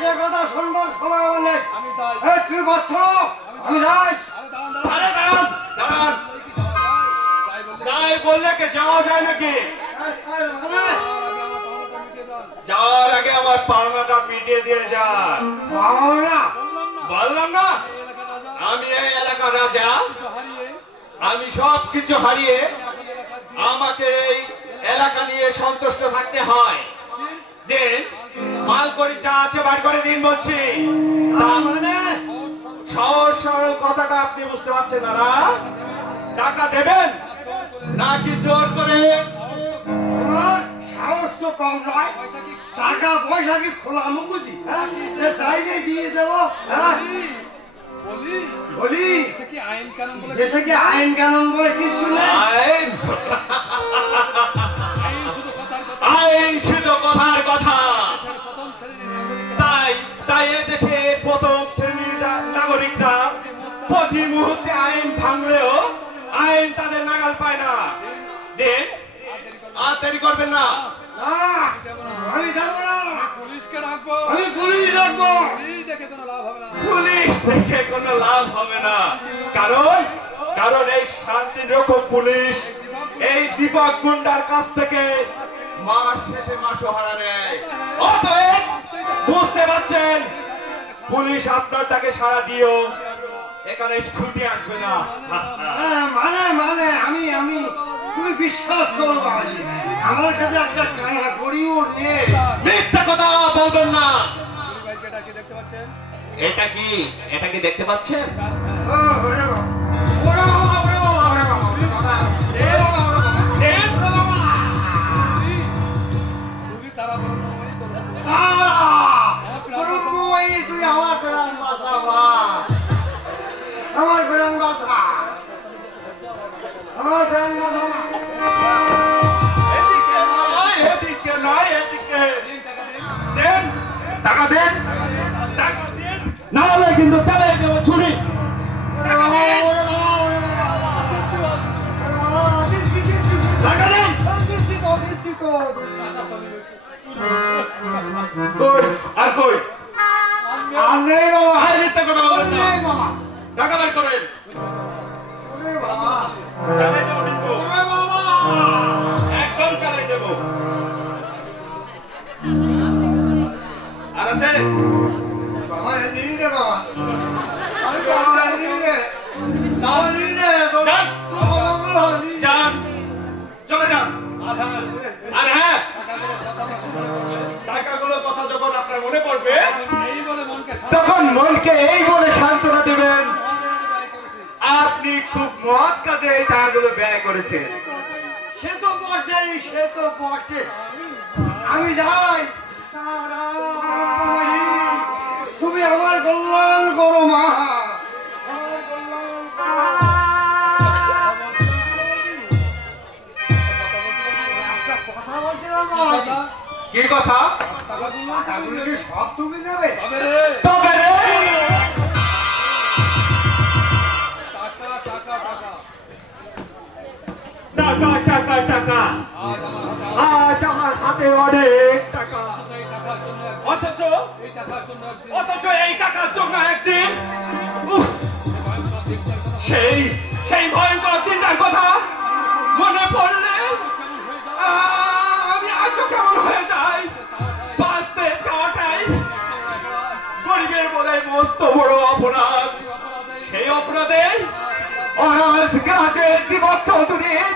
বাজে কথা শুনবার সময় আমার নেই। তুই বৎসর আমি যাই। যাই বললে কে যাওয়া যায় নাকি? যাওয়ার আগে আমার পাওনাটা মিটিয়ে দিয়ে যান। পাওনা বললাম না আমি এই এলাকা রাজা, আমি সব কিছু হারিয়ে আমাকে এই এলাকা নিয়ে সন্তুষ্ট থাকতে হয়। দিন মাল করি যা আছে বার করে দিন বলছি। মানে সহজ সরল কথাটা আপনি বুঝতে পারছেন না? টাকা দেবেন নাকি জোর করে? তোমার সাহস তো কম নয়। টাকা পয়সা কি খোলা আমি বুঝি? চাইলে দিয়ে দেবো। বলি দেশে কি আইন কানুন বলে কিছু নেই। আইন শুধু কথার কথা। তাই তাই এদেশে প্রথম শ্রেণীর নাগরিকরা প্রতি মুহূর্তে আইন ভাঙলেও আইন তাদের নাগাল পায় না। দিন আর দেরি করবেন না। আমি যাবো না। আমি পুলিশ ডাকবো। পুলিশ থেকে কোনো লাভ হবে না। কারণ এই শান্তি রক্ষক পুলিশ এই দীপক গুন্ডার কাছ থেকে মাস শেষে মাসোহারা নেয়। অতএব বুঝতে পারছেন পুলিশ আপনার টাকে সাড়া দিও এখানে ছুটি আসবে না। মানে মানে আমি আমি তুমি বিশ্বাস করো বাবাজি, আমার কাছে একটা কানা করিও নেই। মিথ্যা কথা বলবেন না। এটা কি দেখতে পাচ্ছেন? তুই আমার প্রাণ বাঁচা, আমার প্রাণ বাঁচা, আমার প্রাণ বাঁচা। এদিকে নয় এদিকে দেন, টাকা দেন, টাকা দেন, না হলে কিন্তু চালিয়ে দেবো ছুরি। আর কই টাকা বের করেন, চালাই দেবো কিন্তু একদম চালাই দেবো। আর আছে চলে যান। আর হ্যাঁ, টাকাগুলোর কথা যখন আপনার মনে পড়বে তখন মনকে এই বলে সান্ত্বনা দিবেন আপনি খুব মহৎ কাজে এই টাকাগুলো ব্যয় করেছেন। সে তো বটে, সে তো বটে। আমি যাই। তুমি আমার কল্যাণ করো মা, আমার কল্যাণ করো। একটা কথা বলছিলাম বাবাজি। কি কথা? টাকাগুলো কি সব তুমি নেবে? তবে রে টাকা টাকা টাকা, আজ আমার হাতে অনেক টাকা, অথচ এই টাকার জন্য একদিন সেই ভয়ঙ্কর দিনটার কথা মনে পড়লে আমি আজও কেমন হয়ে যাই। বাঁচতে চাওয়াটাই গরিবের বলে মস্ত বড় অপরাধ। সেই অপরাধে অনাজ গাছে দীপক চৌধুরীর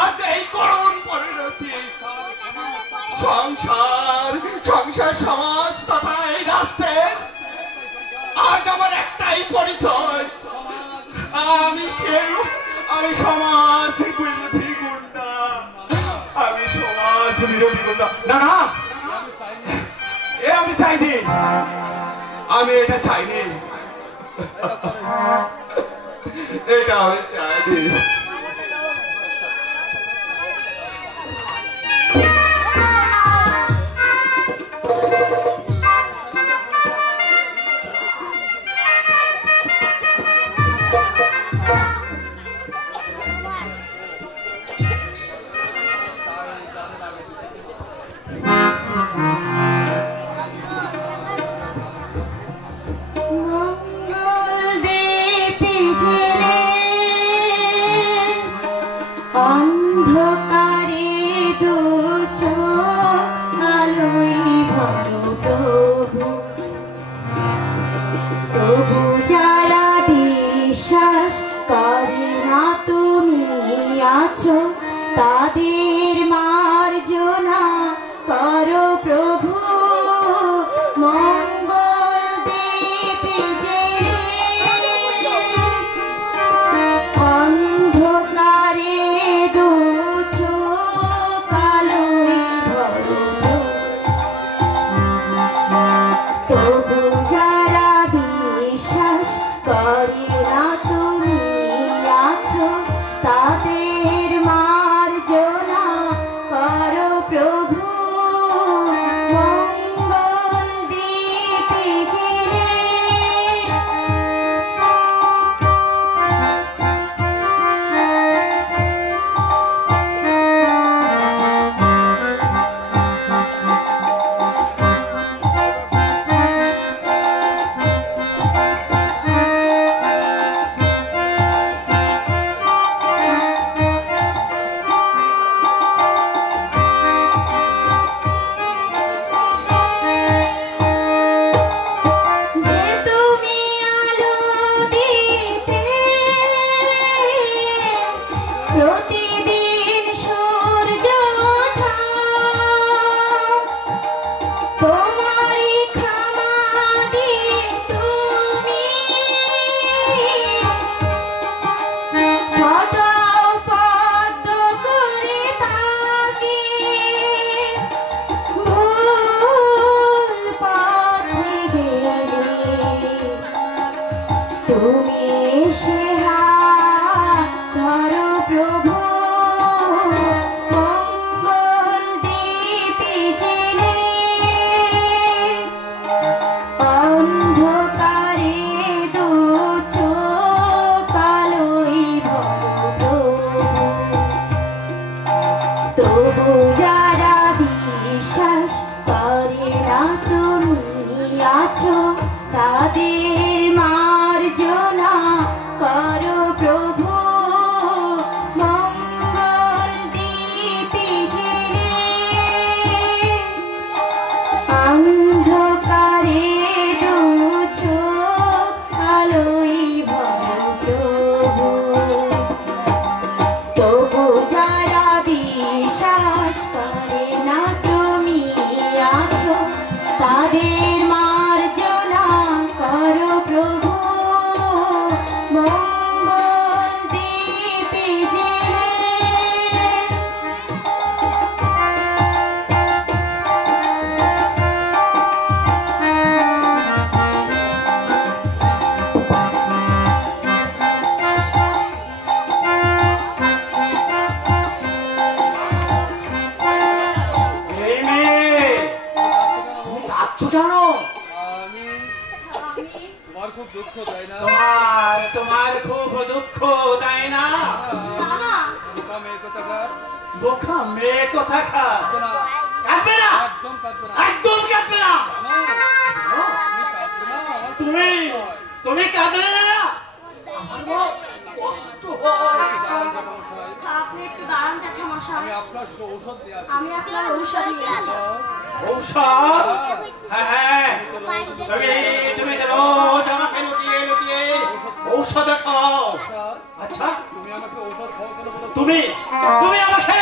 আজ এই করুণ পরিণতি। সংসার সমাজ তথা এই রাষ্ট্রের আজ আমার একটাই পরিচয়, আমি সমাজ বিরোধী গুন্ডা, আমি সমাজ বিরোধী গুন্ডা। না না, এ আমি চাইনি, আমি এটা চাইনি, এটা আমি চাইনি। করো প্রভু। তবু যারা বিশ্বাস করে না তুমি আছো, তাদের মার্জনা করো প্রভু। মঙ্গল দেবে যে অন্ধকারে দু চোখ আলোয় ভরো। তবু যারা বিশ্বাস করে না তুমি আছো, তাদের মার্জনা করো প্রভু। মঙ্গল দীপে জেলে যে তুমি আলো দিতে প্রতিদিন সূর্য ওঠা, তোমারই ক্ষমা দিয়ে তুমি ফটাও পদ্ম করে থাকি। ভুল পথে গেলে তুমি এসে হাত ধরো প্রভু। মঙ্গল দীপে জেলে অন্ধকারে দু চোখ আলোয় ভরো। তবু যারা বিশ্বাস করে না তুমি আছো, তাদের মার্জনা করো প্রভু। মঙ্গল দীপে জেলে অন্ধকারে দু চোখ আলোয় ভরো প্রভু। তবু যারা বিশ্বাস করে না তুমি আছো, তাদের মার্জনা করো প্রভু। মঙ্গল দীপে জেলে এই মেয়ে, তুমি যাচ্ছ কেন? তোমার খুব দুঃখ তাই না? তোমার খুব দুঃখ তাই না? বোকা মেয়ে কোথাকার? বোকা মেয়ে কোথাকার? কাঁদবে না, কাঁদবে না, একদম কাঁদবে না। একদম কাঁদবে না। জানো, তুমি কাঁদবে না, আমার তুমি হয়। তুমি কাঁদলে না, আমার বড় কষ্ট হয়। দাঁড়ান জ্যাঠামশাই, আপনি একটু দাঁড়ান জ্যাঠামশাই, আমি আপনার ঔষধ দিয়ে আছি। আমি আপনার ঔষধ নিয়ে এসেছি। ঔষধ? হ্যাঁ হ্যাঁ, তুমি তো রোজ আমাকে লুটিয়ে লুটিয়ে ঔষধ খাও। আচ্ছা, তুমি আমাকে ঔষধ খাও কেন বলো তো? তুমি তুমি আমাকে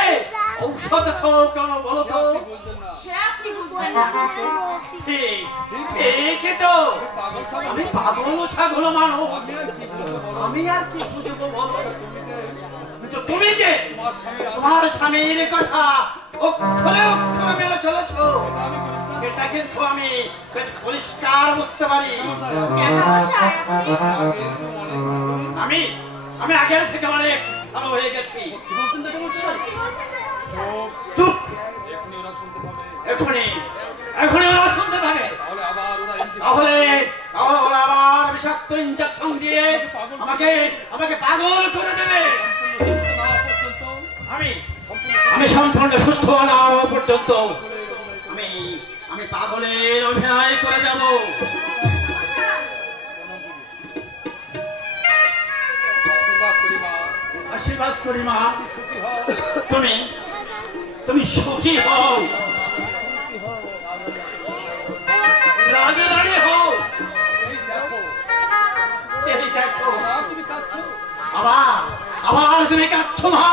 ঔষধ খাও কেন বলো তো? আপনি বুঝলেন না। সে আপনি বুঝবেন না। ঠিক ঠিকই তো। পাগল খাবো আমি পাগল ছাগল মানুষ, আমি আর কি বুঝবো বলো? আমি আর কি বুঝবো বলো? তুমি যে কিন্তু তুমি যে তোমার স্বামী তোমার স্বামীর কথা অক্ষরে অক্ষরে মেনে চলেছ, সেটা কিন্তু আমি বেশ পরিষ্কার বুঝতে পারি। জ্যাঠামশাই, আপনি আমি আমি আগের থেকে অনেক ভালো হয়ে গেছি। কি বলছেন জ্যাঠামশাই? কি বলছেন জ্যাঠামশাই? চুপ, এখনই ওরা শুনতে পাবে। এখনই এখনই ওরা শুনতে পাবে। তাহলে আবার ওরা তাহলে তাহলে ওরা আবার বিষাক্ত ইঞ্জেকশন দিয়ে আমাকে আমাকে পাগল করে দেবে। আমি আমি সম্পূর্ণ সুস্থ না হওয়া পর্যন্ত আমি আমি পাগলের অভিনয় করে যাব। আশীর্বাদ করি মা, তুমি তুমি সুখী হও। আবার তুমি কাঁদছো মা?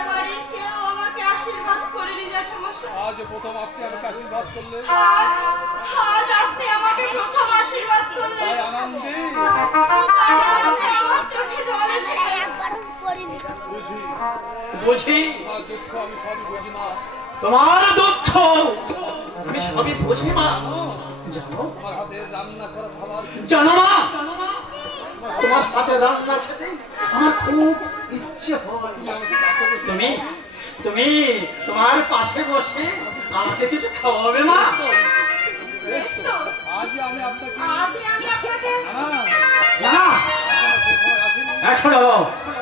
এবারে কেউ আমাকে আশীর্বাদ করেনি জ্যাঠামশাই। আজ প্রথম আপনি আমাকে আশীর্বাদ করলেন, আজ আপনি আমাকে প্রথম আশীর্বাদ করলেন। তাই আনন্দে আমার চোখে জল এসে গেল। বুঝি বুঝি তোমার দুঃখ আমি সবই বুঝি মা। তোমার দুঃখ আমি সবই বুঝি মা। জানো তোমার হাতে রান্না করা খাবার জানো মা, তোমার হাতে রান্না খেতে আমার খুব ইচ্ছে হয়। তুমি তুমি তোমার পাশে বসে আমাকে কিছু খাওয়াবে মা? বেশ তো, আজই আমি আপনাকে আজই আমি আপনাকে না,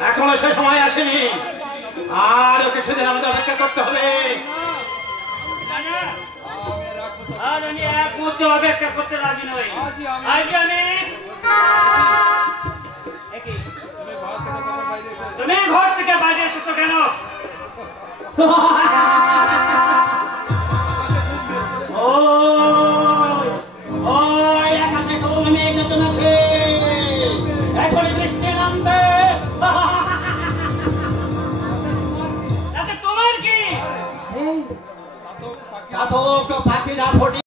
এখনো সে সময় আসেনি। আরো কিছুদিন আমাদের অপেক্ষা করতে হবে। আর আমি এক মুহূর্ত অপেক্ষা করতে রাজি নই। আজ আমি তুমি ঘর থেকে বাইরে এসেছো কেন? ওই আকাশে কোন মেঘ চলেছে, এখনই বৃষ্টি নামবে। তাতে তোমার কি? চাতক পাখিরা ফোটে